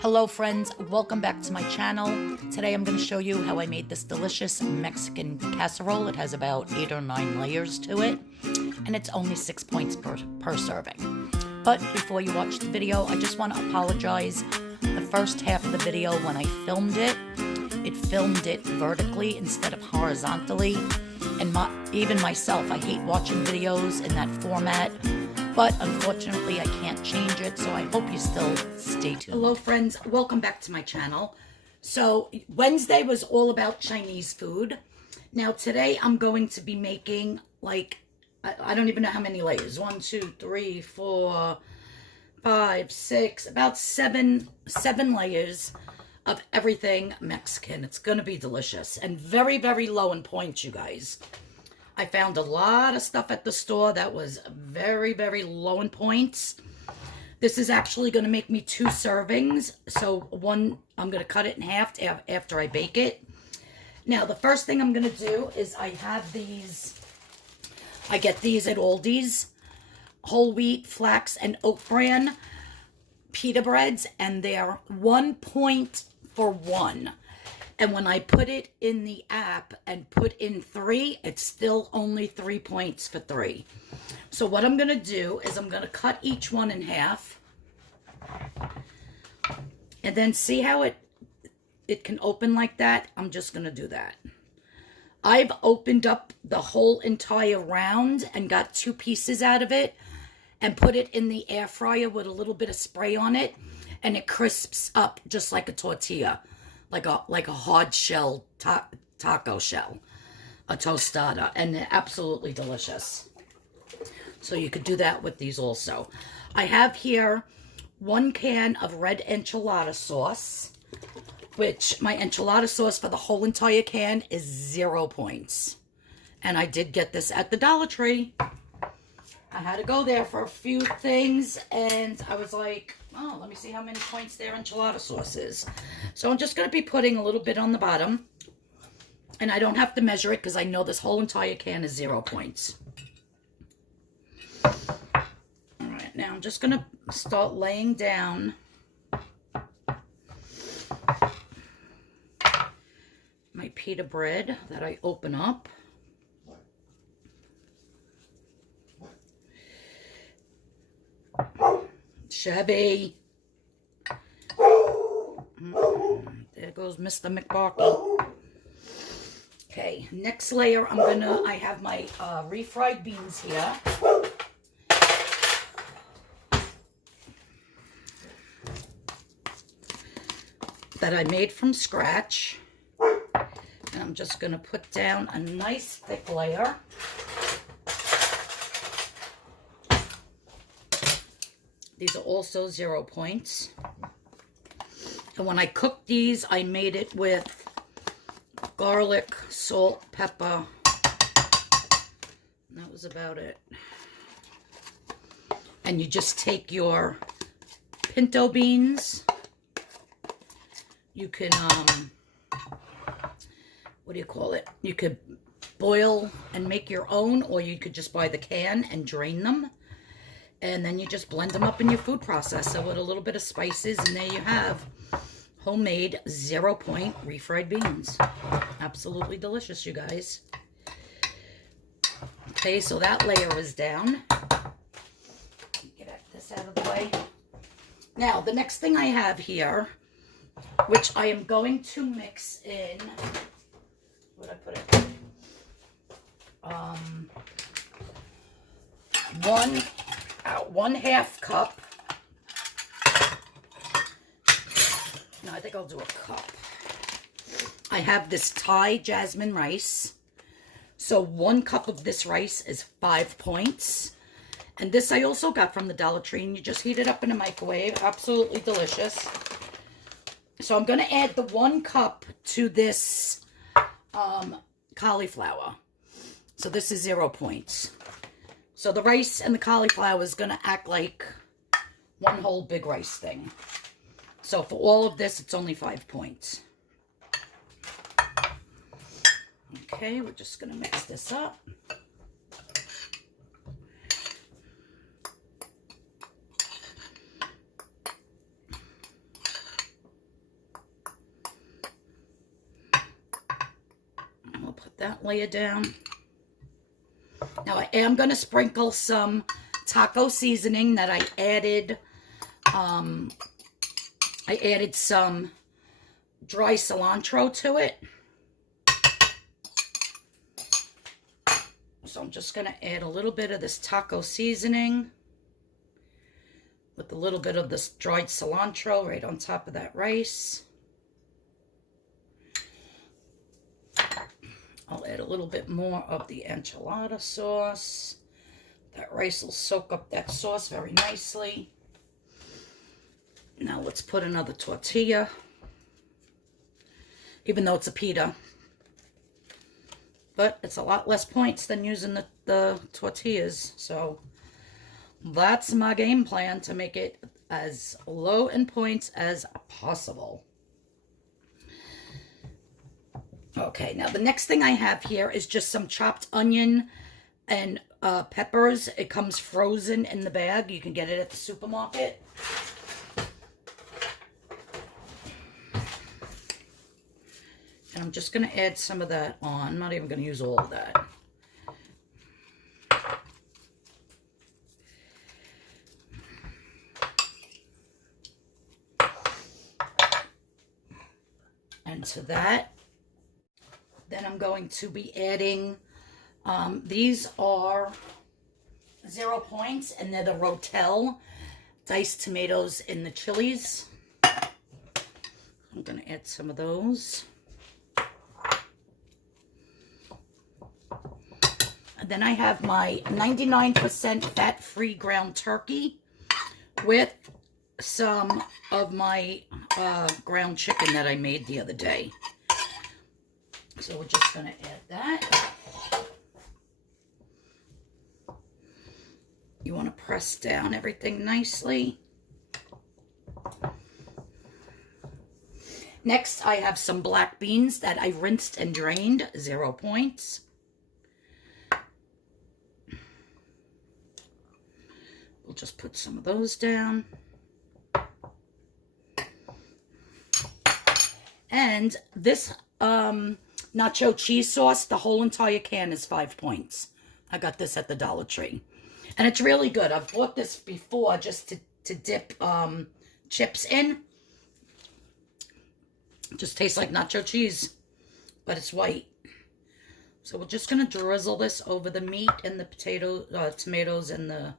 Hello friends, welcome back to my channel. Today I'm going to show you how I made this delicious Mexican casserole. It has about 8 or 9 layers to it, and it's only 6 points per serving. But before you watch the video, I just want to apologize. The first half of the video, when I filmed it filmed it vertically instead of horizontally. And even myself, I hate watching videos in that format. But unfortunately, I can't change it, so I hope you still stay tuned. Hello, friends. Welcome back to my channel. So, Wednesday was all about Chinese food. Now, today I'm going to be making, like, I don't even know how many layers. 1, 2, 3, 4, 5, 6, about seven layers of everything Mexican. It's going to be delicious and very, very low in points, you guys. I found a lot of stuff at the store that was very, very low in points. This is actually going to make me 2 servings. So one, I'm going to cut it in half after I bake it. Now, the first thing I'm going to do is I have these. I get these at Aldis. Whole wheat, flax, and oat bran pita breads. And they're 1 point for 1. And when I put it in the app and put in 3, it's still only 3 points for 3. So what I'm going to do is I'm going to cut each one in half. And then see how it can open like that? I'm just going to do that. I've opened up the whole entire round and got 2 pieces out of it and put it in the air fryer with a little bit of spray on it. And it crisps up just like a tortilla. Like a hard shell taco shell, a tostada, and they're absolutely delicious. So you could do that with these also. I have here 1 can of red enchilada sauce, which my enchilada sauce for the whole entire can is 0 points. And I did get this at the Dollar Tree. I had to go there for a few things, and I was like, oh, let me see how many points their enchilada sauce is. So I'm just going to be putting a little bit on the bottom. And I don't have to measure it because I know this whole entire can is 0 points. All right, now I'm just going to start laying down my pita bread that I open up. Chevy. There goes Mr. McBarkey. Okay, next layer I have my refried beans here. That I made from scratch. And I'm just going to put down a nice thick layer. These are also 0 points. And when I cooked these, I made it with garlic, salt, pepper. And that was about it. And you just take your pinto beans. You can, what do you call it? You could boil and make your own, or you could just buy the can and drain them. And then you just blend them up in your food processor with a little bit of spices. And there you have homemade 0 point refried beans. Absolutely delicious, you guys. Okay, so that layer is down. Get this out of the way. Now, the next thing I have here, which I am going to mix in. Where'd I put it? 1/2 cup. No, I think I'll do a cup. I have this Thai Jasmine rice. So 1 cup of this rice is 5 points. And this I also got from the Dollar Tree. And you just heat it up in a microwave. Absolutely delicious. So I'm going to add the 1 cup to this cauliflower. So this is 0 points. So the rice and the cauliflower is going to act like one whole big rice thing. So for all of this, it's only 5 points. Okay, we're just going to mix this up. that layer down. Now I am going to sprinkle some taco seasoning that I added. I added some dry cilantro to it. So I'm just going to add a little bit of this taco seasoning with a little bit of this dried cilantro right on top of that rice. I'll add a little bit more of the enchilada sauce. That rice will soak up that sauce very nicely. Now let's put another tortilla, even though it's a pita. But it's a lot less points than using the tortillas. So that's my game plan, to make it as low in points as possible. Okay, now the next thing I have here is just some chopped onion and peppers. It comes frozen in the bag. You can get it at the supermarket. And I'm just going to add some of that on. I'm not even going to use all of that. And to that, then I'm going to be adding, these are 0 points, and they're the Rotelle diced tomatoes in the chilies. I'm going to add some of those. And then I have my 99% fat-free ground turkey with some of my ground chicken that I made the other day. So we're just going to add that. You want to press down everything nicely. Next, I have some black beans that I rinsed and drained, 0 points. We'll just put some of those down. And this nacho cheese sauce, the whole entire can is 5 points. I got this at the Dollar Tree. And it's really good. I've bought this before just to dip chips in. It just tastes like nacho cheese, but it's white. So we're just going to drizzle this over the meat and the tomatoes and the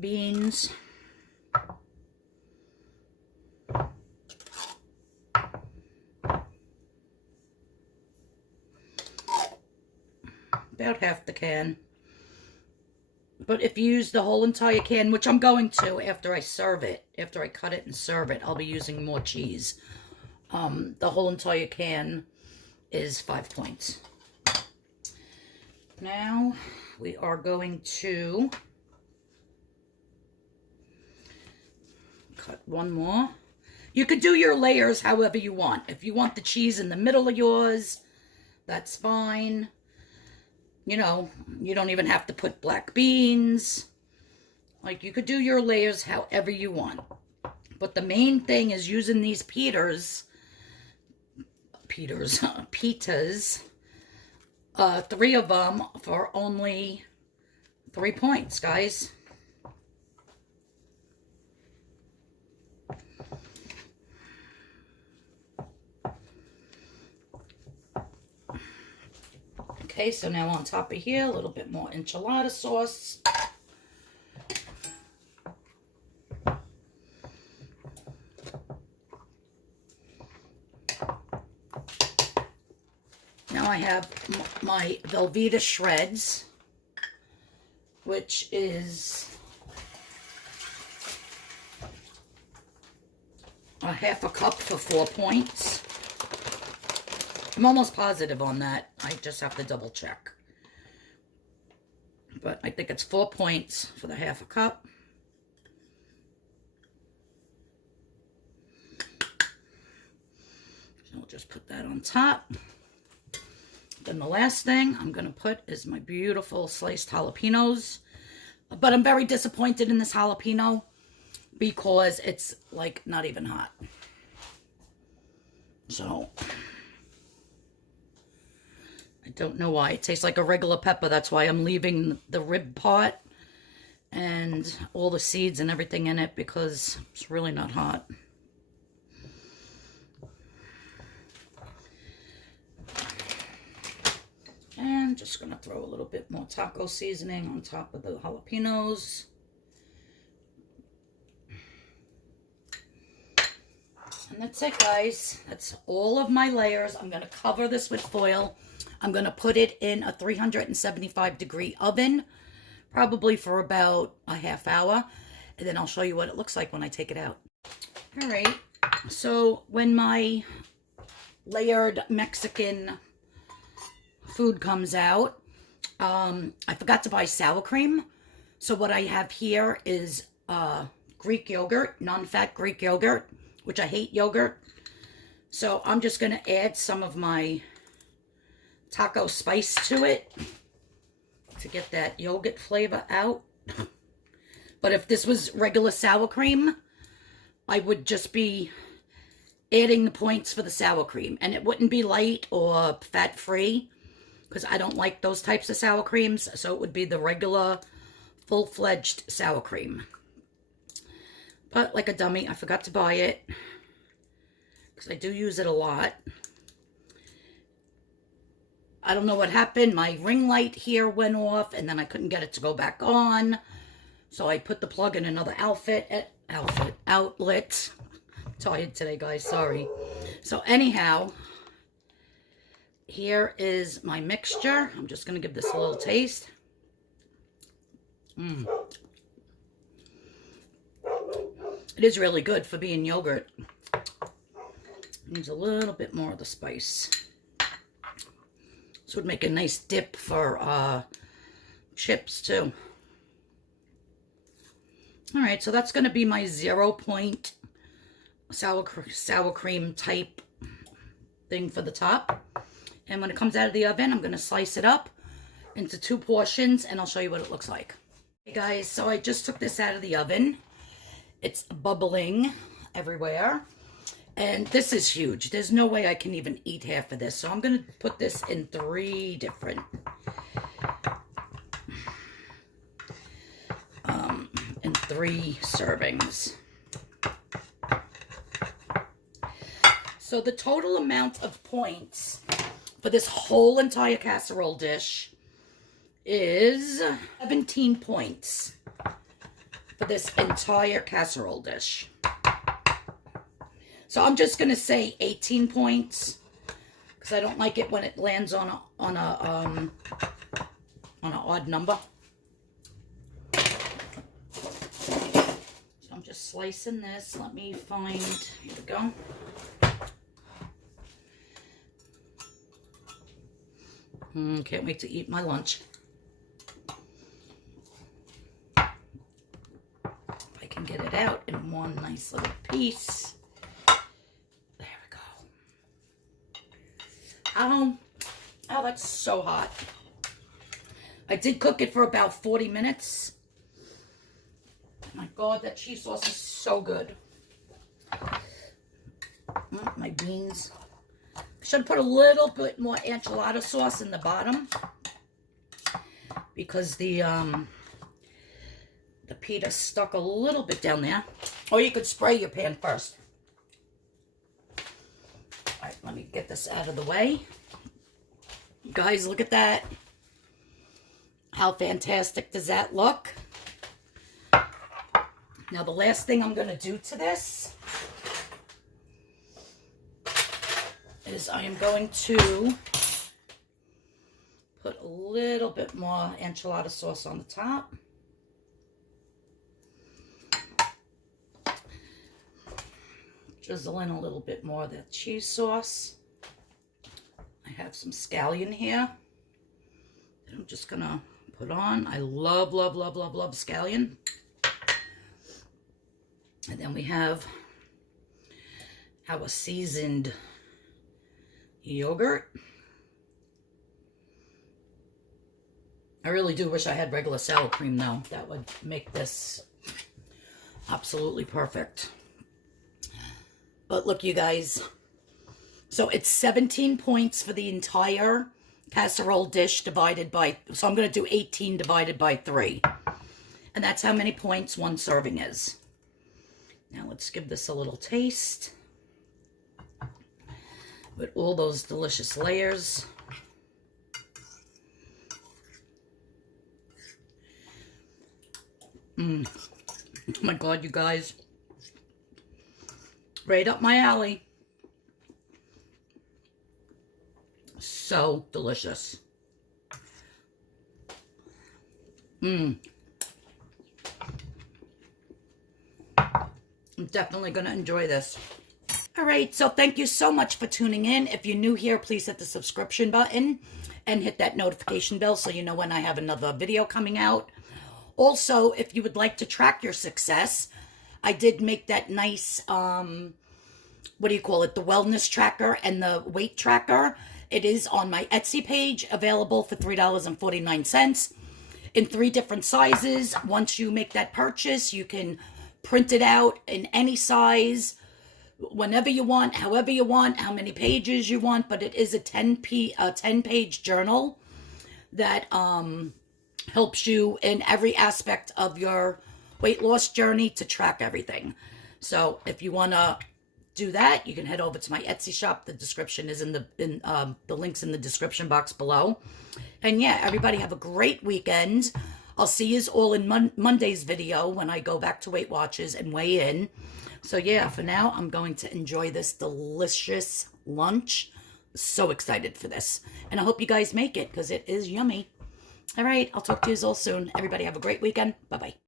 beans. About half the can. But if you use the whole entire can, which I'm going to after I serve it, after I cut it and serve it, I'll be using more cheese. The whole entire can is 5 points. Now we are going to cut one more. You could do your layers however you want. If you want the cheese in the middle of yours, that's fine. You know, you don't even have to put black beans. Like, you could do your layers however you want. But the main thing is using these pitas, 3 of them for only 3 points, guys. Okay, so now on top of here, a little bit more enchilada sauce. Now I have my Velveeta Shreds, which is a half a cup for 4 points. I'm almost positive on that. I just have to double check. But I think it's 4 points for the half a cup. So we'll just put that on top. Then the last thing I'm going to put is my beautiful sliced jalapenos. But I'm very disappointed in this jalapeno because it's like not even hot. So, I don't know why. It tastes like a regular pepper. That's why I'm leaving the rib part and all the seeds and everything in it, because it's really not hot. And just gonna throw a little bit more taco seasoning on top of the jalapenos. And that's it, guys. That's all of my layers. I'm gonna cover this with foil. I'm gonna put it in a 375-degree oven, probably for about a half hour. And then I'll show you what it looks like when I take it out. All right, so when my layered Mexican food comes out, I forgot to buy sour cream. So what I have here is Greek yogurt, non-fat Greek yogurt, which I hate yogurt. So I'm just going to add some of my taco spice to it to get that yogurt flavor out. But if this was regular sour cream, I would just be adding the points for the sour cream. And it wouldn't be light or fat-free, because I don't like those types of sour creams. So it would be the regular full-fledged sour cream. But like a dummy, I forgot to buy it, because I do use it a lot. I don't know what happened. My ring light here went off, and then I couldn't get it to go back on. So I put the plug in another outlet. I'm tired today, guys. Sorry. So anyhow, here is my mixture. I'm just going to give this a little taste. It is really good for being yogurt. Needs a little bit more of the spice. This would make a nice dip for chips too. All right, so that's going to be my 0-point sour cream type thing for the top. And when it comes out of the oven, I'm going to slice it up into 2 portions, and I'll show you what it looks like. Hey guys, so I just took this out of the oven. It's bubbling everywhere. And this is huge. There's no way I can even eat half of this. So I'm going to put this in 3 different in 3 servings. So the total amount of points for this whole entire casserole dish is 17 points for this entire casserole dish. So I'm just going to say 18 points, because I don't like it when it lands on an odd number. So I'm just slicing this. Let me find, here we go. Can't wait to eat my lunch. If I can get it out in one nice little piece. There we go. Oh, that's so hot. I did cook it for about 40 minutes. My God, that cheese sauce is so good. My beans. I should put a little bit more enchilada sauce in the bottom, because the pita stuck a little bit down there. Or you could spray your pan first. All right, let me get this out of the way. Guys, look at that. How fantastic does that look? Now, the last thing I'm going to do to this is I am going to put a little bit more enchilada sauce on the top. Drizzle in a little bit more of that cheese sauce. I have some scallion here that I'm just gonna put on. I love, love, love, love, love scallion. And then we have our seasoned yogurt. I really do wish I had regular sour cream though. That would make this absolutely perfect. But look, you guys. So it's 17 points for the entire casserole dish divided by, so I'm going to do 18 divided by 3. And that's how many points one serving is. Now let's give this a little taste. With all those delicious layers. Oh my God, you guys. Right up my alley. So delicious. I'm definitely going to enjoy this. All right, so thank you so much for tuning in. If you're new here, please hit the subscription button and hit that notification bell so you know when I have another video coming out. Also, if you would like to track your success, I did make that nice, what do you call it, the wellness tracker and the weight tracker. It is on my Etsy page, available for $3.49 in 3 different sizes. Once you make that purchase, you can print it out in any size, whenever you want, however you want, how many pages you want, but it is a 10-page journal that helps you in every aspect of your weight loss journey to track everything. So if you want to do that, you can head over to my Etsy shop. The description is in the links in the description box below. And yeah, everybody have a great weekend. I'll see you all in Monday's video when I go back to Weight Watchers and weigh in. So yeah, for now, I'm going to enjoy this delicious lunch. So excited for this. And I hope you guys make it because it is yummy. All right, I'll talk to you all soon. Everybody have a great weekend. Bye-bye.